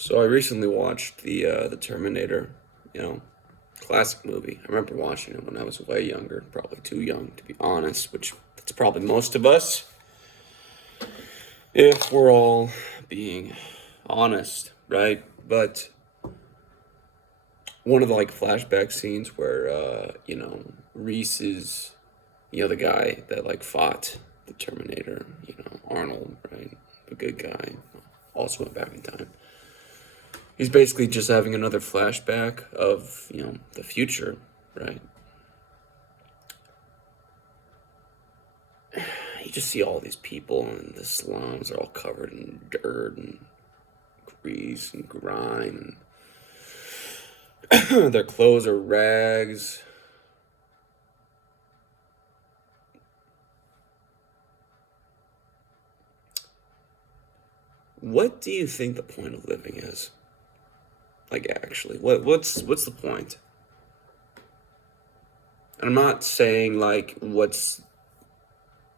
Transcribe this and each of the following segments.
So I recently watched the Terminator, you know, classic movie. I remember watching it when I was way younger, probably too young to be honest, which that's probably most of us, if we're all being honest, right? But one of the flashback scenes where Reese is the guy that fought the Terminator, Arnold, right? The good guy, also went back in time. He's basically just having another flashback of, the future, right? You just see all these people in the slums are all covered in dirt and grease and grime, and their clothes are rags. What do you think the point of living is? Actually, what's the point? And I'm not saying what's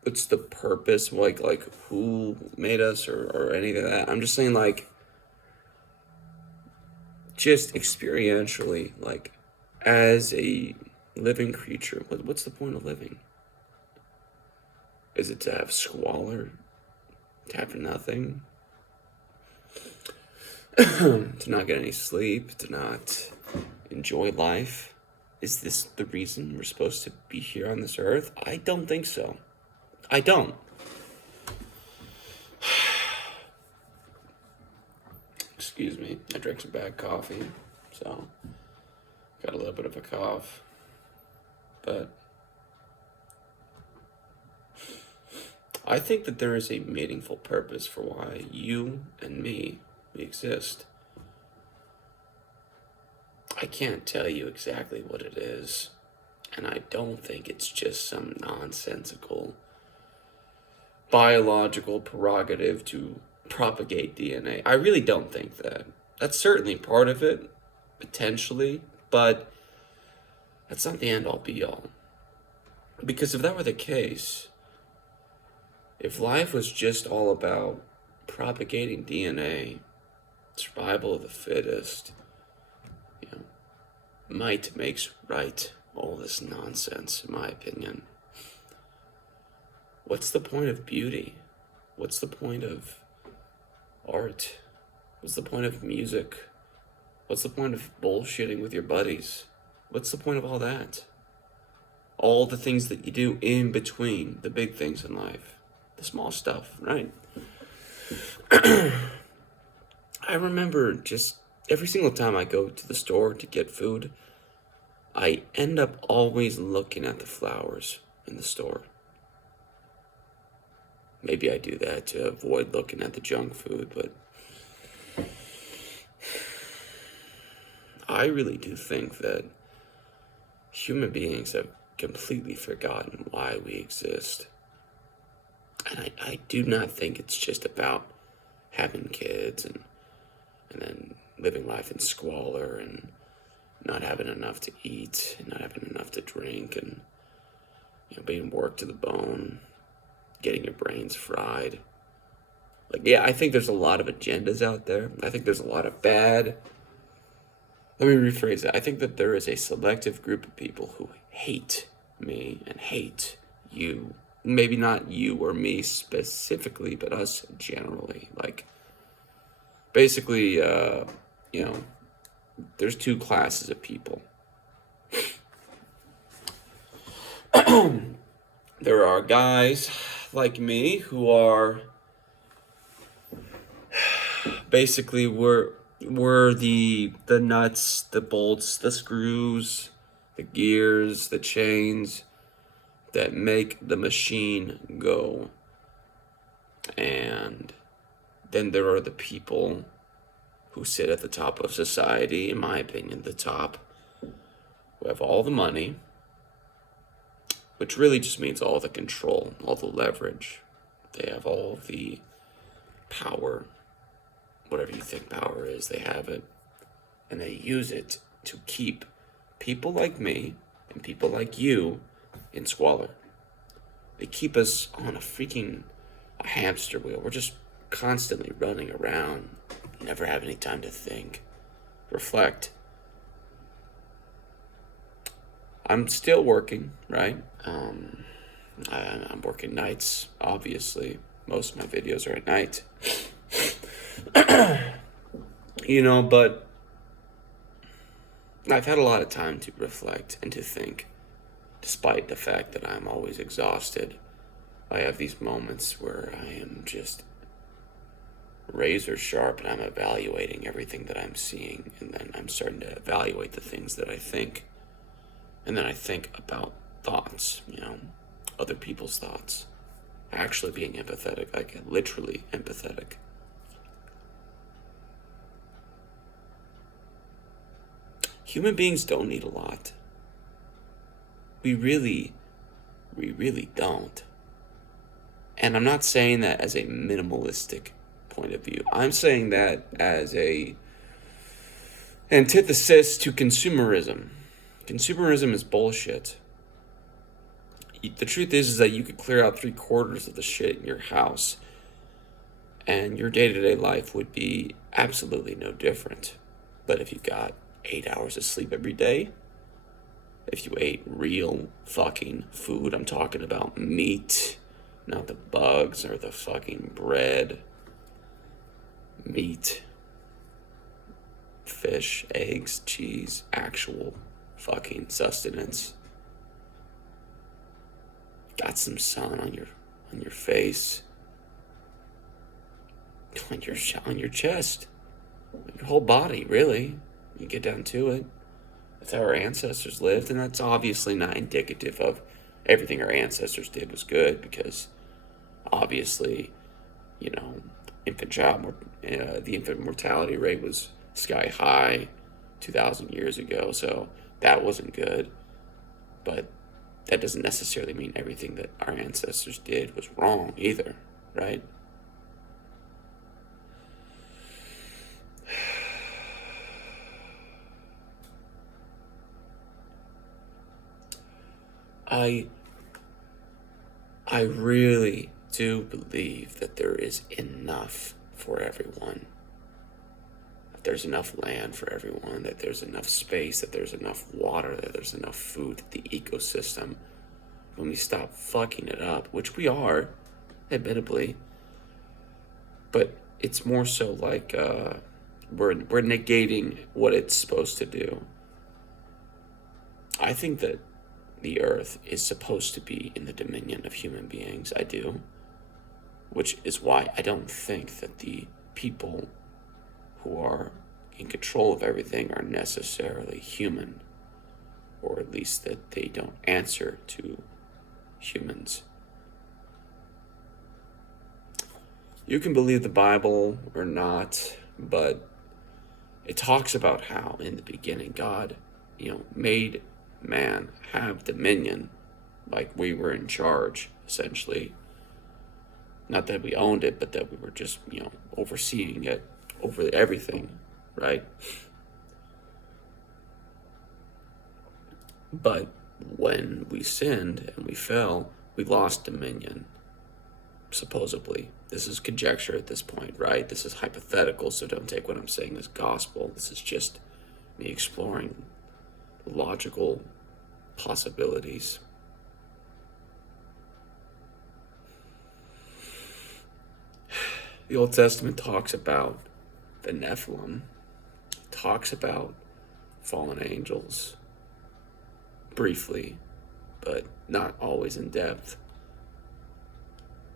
the purpose, who made us or any of that. I'm just saying just experientially, as a living creature, what's the point of living? Is it to have squalor? To have nothing? To not get any sleep? To not enjoy life? Is this the reason we're supposed to be here on this earth? I don't think so. I don't. Excuse me. I drank some bad coffee, so got a little bit of a cough. But I think that there is a meaningful purpose for why you and me we exist. I can't tell you exactly what it is, and I don't think it's just some nonsensical biological prerogative to propagate DNA. I really don't think that. That's certainly part of it, potentially, but that's not the end all be all. Because if that were the case, if life was just all about propagating DNA, survival of the fittest, you know, might makes right, all this nonsense, in my opinion. What's the point of beauty? What's the point of art? What's the point of music? What's the point of bullshitting with your buddies? What's the point of all that? All the things that you do in between the big things in life, the small stuff, right? I remember just every single time I go to the store to get food, I end up always looking at the flowers in the store. Maybe I do that to avoid looking at the junk food, but I really do think that human beings have completely forgotten why we exist. And I do not think it's just about having kids and then living life in squalor and not having enough to eat and not having enough to drink and being worked to the bone, getting your brains fried. Yeah, I think there's a lot of agendas out there. I think there's a lot of bad. Let me rephrase it. I think that there is a selective group of people who hate me and hate you. Maybe not you or me specifically, but us generally. Basically, there's two classes of people. There are guys like me who are basically we're the nuts, the bolts, the screws, the gears, the chains that make the machine go. And then there are the people who sit at the top of society, in my opinion, the top, who have all the money, which really just means all the control, all the leverage. They have all the power, whatever you think power is, they have it. And they use it to keep people like me and people like you in squalor. They keep us on a hamster wheel. We're just constantly running around, never have any time to think, reflect. I'm still working, right? I'm working nights, obviously. Most of my videos are at night. But I've had a lot of time to reflect and to think, despite the fact that I'm always exhausted. I have these moments where I am just razor sharp and I'm evaluating everything that I'm seeing, and then I'm starting to evaluate the things that I think. And then I think about thoughts, other people's thoughts. Actually being empathetic, like literally empathetic. Human beings don't need a lot. We really don't. And I'm not saying that as a minimalistic point of view. I'm saying that as a antithesis to consumerism. Consumerism is bullshit. The truth is that you could clear out 3/4 of the shit in your house, and your day-to-day life would be absolutely no different. But if you got 8 hours of sleep every day, if you ate real fucking food, I'm talking about meat, not the bugs or the fucking bread, meat, fish, eggs, cheese, actual fucking sustenance. Got some sun on your face, on your chest, your whole body, really. You get down to it. That's how our ancestors lived, and that's obviously not indicative of everything our ancestors did was good, because obviously, the infant mortality rate was sky high 2,000 years ago, so that wasn't good. But that doesn't necessarily mean everything that our ancestors did was wrong either, right? I really do believe that there is enough for everyone. That there's enough land for everyone, that there's enough space, that there's enough water, that there's enough food, that the ecosystem, when we stop fucking it up, which we are, admittedly, but it's more so like we're negating what it's supposed to do. I think that the earth is supposed to be in the dominion of human beings. I do. Which is why I don't think that the people who are in control of everything are necessarily human, or at least that they don't answer to humans. You can believe the Bible or not, but it talks about how in the beginning God, made man have dominion, like we were in charge, essentially. Not that we owned it, but that we were just, overseeing it, over everything, right? But when we sinned and we fell, we lost dominion, supposedly. This is conjecture at this point, right? This is hypothetical, so don't take what I'm saying as gospel. This is just me exploring logical possibilities. The Old Testament talks about the Nephilim, talks about fallen angels, briefly, but not always in depth.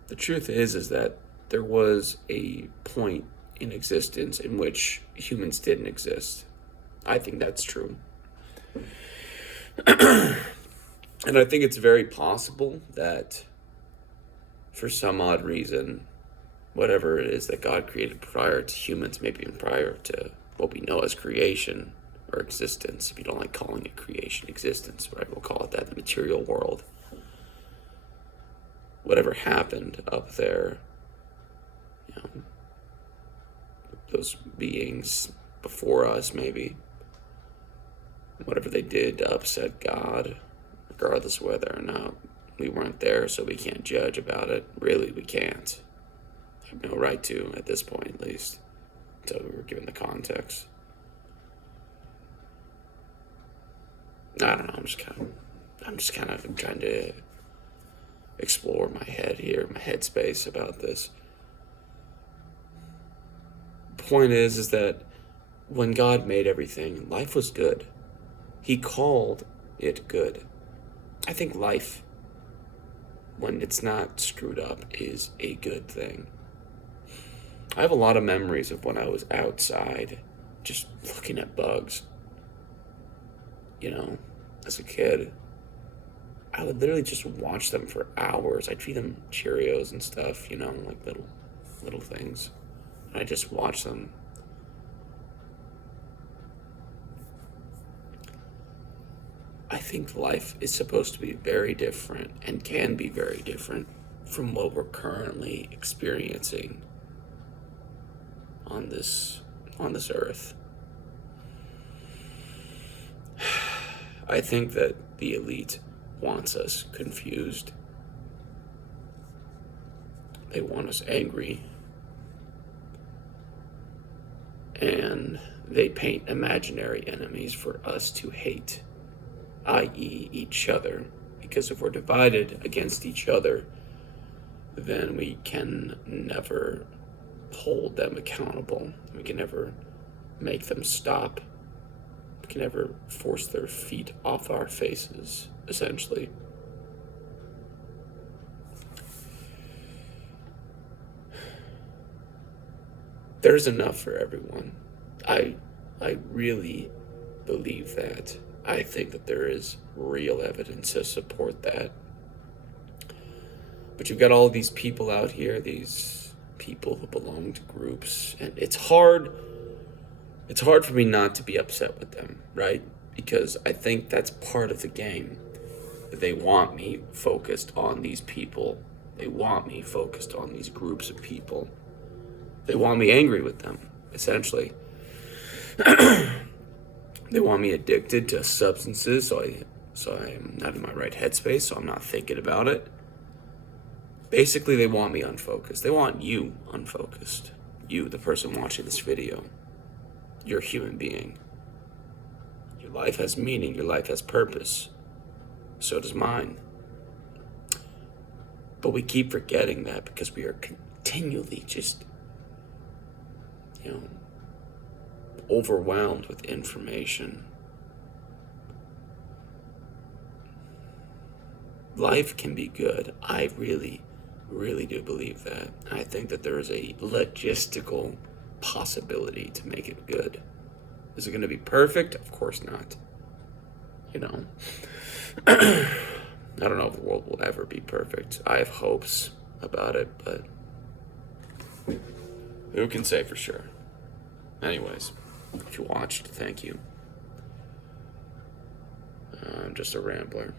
The truth is that there was a point in existence in which humans didn't exist. I think that's true. And I think it's very possible that for some odd reason, whatever it is that God created prior to humans, maybe even prior to what we know as creation or existence, if you don't like calling it creation, existence, right? We'll call it that, the material world. Whatever happened up there, those beings before us, maybe, whatever they did to upset God, regardless of whether or not we weren't there, so we can't judge about it. Really, we can't. I have no right to, at this point at least. until we were given the context. I don't know. I'm just kind of trying to explore my head here, my headspace about this. Point is that when God made everything, life was good. He called it good. I think life, when it's not screwed up, is a good thing. I have a lot of memories of when I was outside just looking at bugs. As a kid, I would literally just watch them for hours. I'd feed them Cheerios and stuff, like little things. And I just watch them. I think life is supposed to be very different and can be very different from what we're currently experiencing on this earth. I think that the elite wants us confused. They want us angry. And they paint imaginary enemies for us to hate, i.e. each other. Because if we're divided against each other, then we can never hold them accountable. We can never make them stop. We can never force their feet off our faces, essentially. There's enough for everyone. I really believe that. I think that there is real evidence to support that. But you've got all these people out here, these people who belong to groups, and it's hard for me not to be upset with them, right? Because I think that's part of the game. They want me focused on these people. They want me focused on these groups of people. They want me angry with them, essentially. They want me addicted to substances, so I'm not in my right headspace, so I'm not thinking about it. Basically, they want me unfocused. They want you unfocused. You, the person watching this video. You're a human being. Your life has meaning. Your life has purpose. So does mine. But we keep forgetting that because we are continually just, overwhelmed with information. Life can be good. I really, really do believe that. I think that there is a logistical possibility to make it good. Is it going to be perfect? Of course not. I don't know if the world will ever be perfect. I have hopes about it, but who can say for sure? Anyways, if you watched, thank you. I'm just a rambler.